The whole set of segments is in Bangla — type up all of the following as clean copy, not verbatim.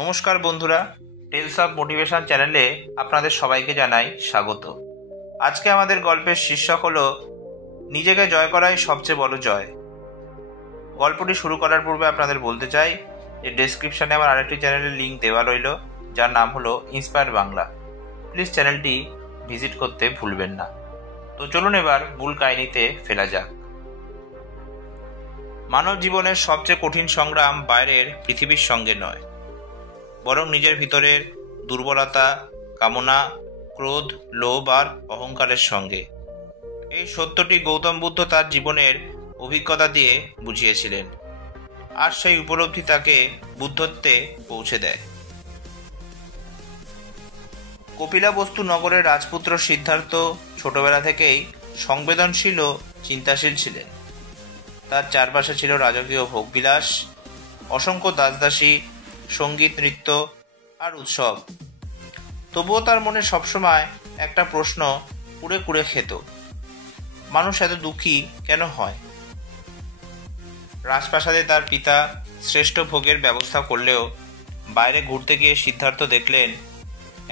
নমস্কার বন্ধুরা, টেলস অফ মোটিভেশন চ্যানেলে আপনাদের সবাইকে জানাই স্বাগত। আজকে আমাদের গল্পের শীর্ষক হলো নিজেকে জয় করাই সবচেয়ে বড় জয়। গল্পটি শুরু করার পূর্বে আপনাদের বলতে চাই যে ডেসক্রিপশনে আমার আরেকটি চ্যানেলের লিঙ্ক দেওয়া রইল, যার নাম হলো ইন্সপায়ার বাংলা। প্লিজ চ্যানেলটি ভিজিট করতে ভুলবেন না। তো চলুন এবার মূল কাহিনীতে ফেরা যাক। মানব জীবনের সবচেয়ে কঠিন সংগ্রাম বাইরের পৃথিবীর সঙ্গে নয়, বরং নিজের ভিতরের দুর্বলতা, কামনা, ক্রোধ, লোভ আর অহংকারের সঙ্গে। এই সত্যটি গৌতম বুদ্ধ তার জীবনের অভিজ্ঞতা দিয়ে বুঝিয়েছিলেন, আর সেই উপলব্ধি তাকে বুদ্ধত্বে পৌঁছে দেয়। কপিলাবস্তু নগরের রাজপুত্র সিদ্ধার্থ ছোটবেলা থেকেই সংবেদনশীল ও চিন্তাশীল ছিলেন। তার চারপাশে ছিল রাজকীয় ভোগবিলাস, অসংখ্য দাসদাসী, সঙ্গীত, নৃত্য আর উৎসব। তবুও তার মনে সবসময় একটা প্রশ্ন কুড়ে কুড়ে খেত: মানুষ এত দুঃখী কেন হয়? রাজপ্রাসাদে তার পিতা শ্রেষ্ঠ ভোগের ব্যবস্থা করলেও বাইরে ঘুরতে গিয়ে সিদ্ধার্থ দেখলেন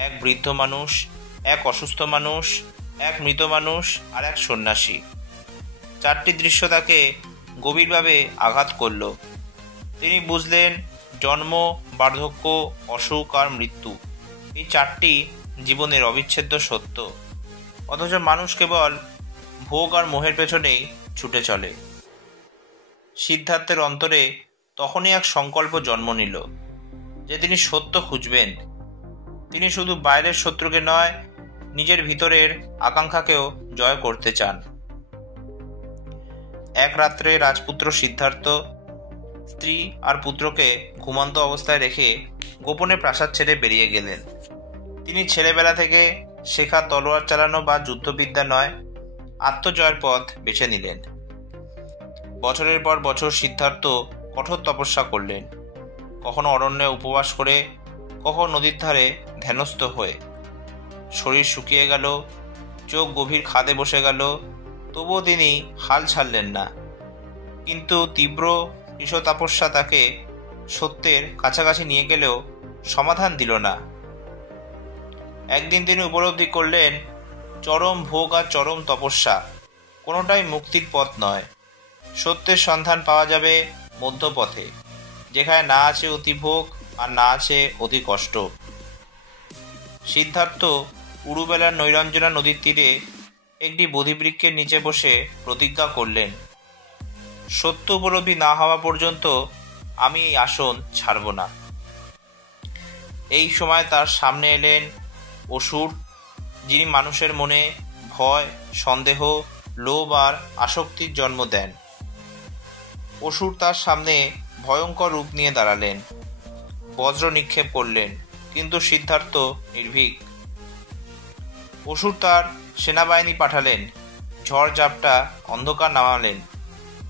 এক বৃদ্ধ মানুষ, এক অসুস্থ মানুষ, এক মৃত মানুষ আর এক সন্ন্যাসী। চারটি দৃশ্য তাকে গভীরভাবে আঘাত করল। তিনি বুঝলেন জন্ম, বার্ধক্য, অসুখ আর মৃত্যু, এই চারটি জীবনের অবিচ্ছেদ্য সত্য। অথচ মানুষ কেবল ভোগ আর মোহের পেছনেই ছুটে চলে। সিদ্ধার্থের অন্তরে তখনই এক সংকল্প জন্ম নিল যে তিনি সত্য খুঁজবেন। তিনি শুধু বাইরের শত্রুকে নয়, নিজের ভিতরের আকাঙ্ক্ষাকেও জয় করতে চান। এক রাত্রে রাজপুত্র সিদ্ধার্থ স্ত্রী আর পুত্রকে ঘুমন্ত অবস্থায় রেখে গোপনে প্রাসাদ ছেড়ে বেরিয়ে গেলেন। তিনি ছেলেবেলা থেকে শেখা তলোয়ার চালানো বা যুদ্ধবিদ্যা নয়, আত্মজয়ের পথ বেছে নিলেন। বছরের পর বছর সিদ্ধার্থ কঠোর তপস্যা করলেন, কখনো অরণ্যে উপবাস করে, কখনো নদীর ধারে ধ্যানস্থ হয়ে। শরীর শুকিয়ে গেল, চোখ গভীর খাদে বসে গেল, তবুও তিনি হাল ছাড়লেন না। কিন্তু তীব্র কৃশতাপস্যা তাকে সত্যের কাছাকাছি নিয়ে গেলেও সমাধান দিল না। একদিন তিনি উপলব্ধি করলেন চরম ভোগ আর চরম তপস্যা কোনোটাই মুক্তির পথ নয়। সত্যের সন্ধান পাওয়া যাবে মধ্যপথে, যেখানে না আছে অতিভোগ আর না আছে অতি কষ্ট। সিদ্ধার্থ উরুবেলার নৈরঞ্জনা নদীর তীরে একটি বোধিবৃক্ষের নিচে বসে প্রতিজ্ঞা করলেন, সত্য উপলব্ধি না হওয়া পর্যন্ত আমি এই আসন ছাড়ব না। এই সময় তার সামনে এলেন অসুর, যিনি মানুষের মনে ভয়, সন্দেহ, লোভ আর আসক্তির জন্ম দেন। অসুর তার সামনে ভয়ঙ্কর রূপ নিয়ে দাঁড়ালেন, বজ্র নিক্ষেপ করলেন, কিন্তু সিদ্ধার্থ নির্ভীক। অসুর তার সেনাবাহিনী পাঠালেন, ঝড় ঝাপটা, অন্ধকার নামালেন,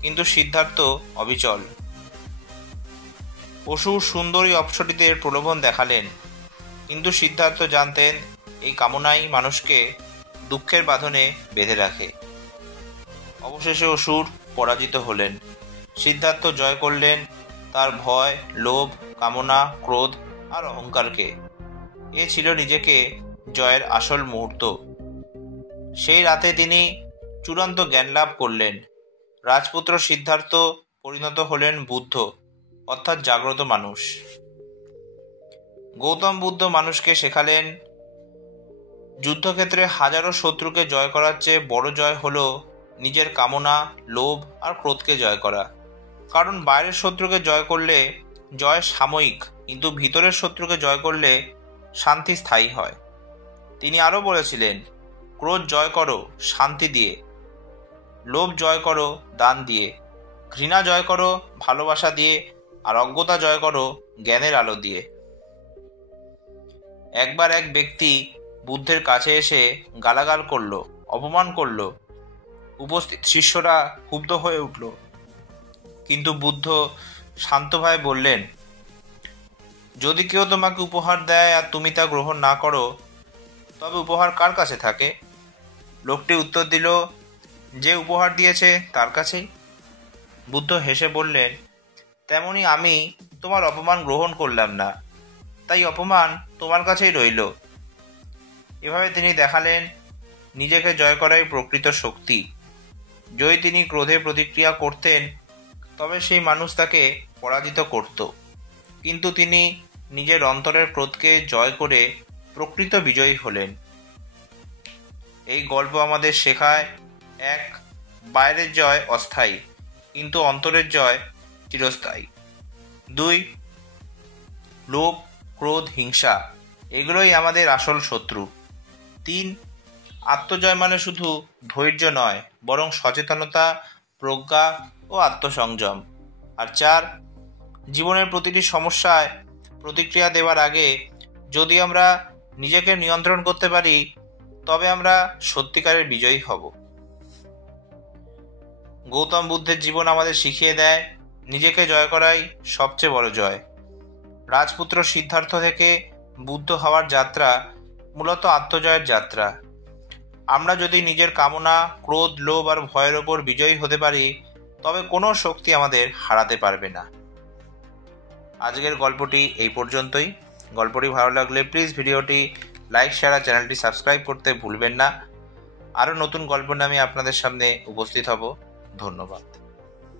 কিন্তু সিদ্ধার্থ অবিচল। অসুর সুন্দরী অপ্সরীদের প্রলোভন দেখালেন, কিন্তু সিদ্ধার্থ জানতেন এই কামনাই মানুষকে দুঃখের বাঁধনে বেঁধে রাখে। অবশেষে অসুর পরাজিত হলেন। সিদ্ধার্থ জয় করলেন তার ভয়, লোভ, কামনা, ক্রোধ আর অহংকারকে। এ ছিল নিজেকে জয়ের আসল মুহূর্ত। সেই রাতে তিনি চূড়ান্ত জ্ঞান লাভ করলেন। রাজপুত্র সিদ্ধার্থ পরিণত হলেন বুদ্ধ, অর্থাৎ জাগ্রত মানুষ। গৌতম বুদ্ধ মানুষকে শেখালেন যুদ্ধক্ষেত্রে হাজারো শত্রুকে জয় করার চেয়ে বড় জয় হলো নিজের কামনা, লোভ আর ক্রোধকে জয় করা। কারণ বাইরের শত্রুকে জয় করলে জয় সাময়িক, কিন্তু ভিতরের শত্রুকে জয় করলে শান্তি স্থায়ী হয়। তিনি আরও বলেছিলেন, ক্রোধ জয় করো শান্তি দিয়ে, লোভ জয় করো দান দিয়ে, ঘৃণা জয় করো ভালোবাসা দিয়ে, আর অজ্ঞতা জয় করো জ্ঞানের আলো দিয়ে। একবার এক ব্যক্তি বুদ্ধের কাছে এসে গালাগাল করল, অপমান করল। উপস্থিত শিষ্যরা ক্ষুব্ধ হয়ে উঠল, কিন্তু বুদ্ধ শান্তভাবে বললেন, যদি কেউ তোমাকে উপহার দেয় আর তুমি তা গ্রহণ না করো, তবে উপহার কার কাছে থাকে? লোকটি উত্তর দিল, যে উপহার দিয়েছে তার কাছেই। বুদ্ধ হেসে বললেন, তেমনি আমি তোমার অপমান গ্রহণ করলাম না, তাই অপমান তোমার কাছেই রইল। এভাবে তিনি দেখালেন নিজেকে জয় করাই প্রকৃত শক্তি। যদি তিনি ক্রোধে প্রতিক্রিয়া করতেন তবে সেই মানুষ তাকে পরাজিত করত, কিন্তু তিনি নিজের অন্তরের ক্রোধকে জয় করে প্রকৃত বিজয়ী হলেন। এই গল্প আমাদের শেখায়, এক, বাইরের জয় অস্থায়ী কিন্তু অন্তরের জয় চিরস্থায়ী। দুই, লোভ, ক্রোধ, হিংসা এগুলোই আমাদের আসল শত্রু। তিন, আত্মজয় মানে শুধু ধৈর্য নয়, বরং সচেতনতা, প্রজ্ঞা ও আত্মসংযম। আর চার, জীবনের প্রতিটি সমস্যায় প্রতিক্রিয়া দেওয়ার আগে যদি আমরা নিজেকে নিয়ন্ত্রণ করতে পারি তবে আমরা সত্যিকারের বিজয়ী হব। গৌতম বুদ্ধের জীবন আমাদের শিখিয়ে দেয় নিজেকে জয় করাই সবচেয়ে বড় জয়। রাজপুত্র সিদ্ধার্থ থেকে বুদ্ধ হওয়ার যাত্রা মূলত আত্মজয়ের যাত্রা। আমরা যদি নিজের কামনা, ক্রোধ, লোভ আর ভয়ের ওপর বিজয়ী হতে পারি তবে কোনো শক্তি আমাদের হারাতে পারবে না। আজকের গল্পটি এই পর্যন্তই। গল্পটি ভালো লাগলে প্লিজ ভিডিওটি লাইক, শেয়ার আর চ্যানেলটি সাবস্ক্রাইব করতে ভুলবেন না। আরও নতুন গল্প নিয়ে আমি আপনাদের সামনে উপস্থিত হব। ধন্যবাদ।